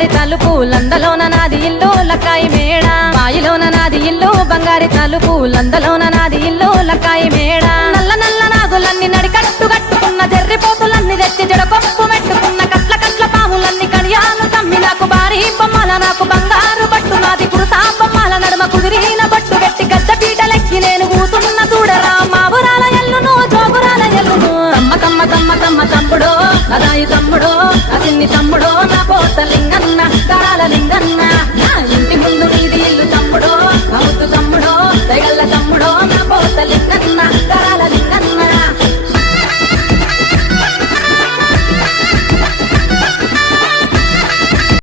బంగారి తలుపు లందలోన నాది ఇల్లు లక్కాయి మేడ మాయిలోన నాది ఇల్లు బంగారి తలుపు లందలోన నాది ఇల్లు లక్కాయి మేడ నల్ల నల్ల నాగులన్నీ నడికట్టు కట్టుకున్న జర్రిపోతులన్నీ తెచ్చి జడకొప్పు మెట్టుకున్న కట్ల కట్ల పాములన్నీ కడియాలు తమ్మి నాకు భారీ బొమ్మల నాకు బంగారు బట్టు నాది కురుసా బొమ్మల నడుమ కుదిరిన బట్టు పెట్టి గద్ద పీటలెక్కి నేను కూతున్న చూడరా మా ఊరాల ఎల్లును జోగురాల ఎల్లును తమ్మ తమ్మ తమ్మ తమ్మ తమ్ముడో అదాయి తమ్ముడో అసిన్ని తమ్ముడో నా పోత లింగన్న కరాల లింగన్న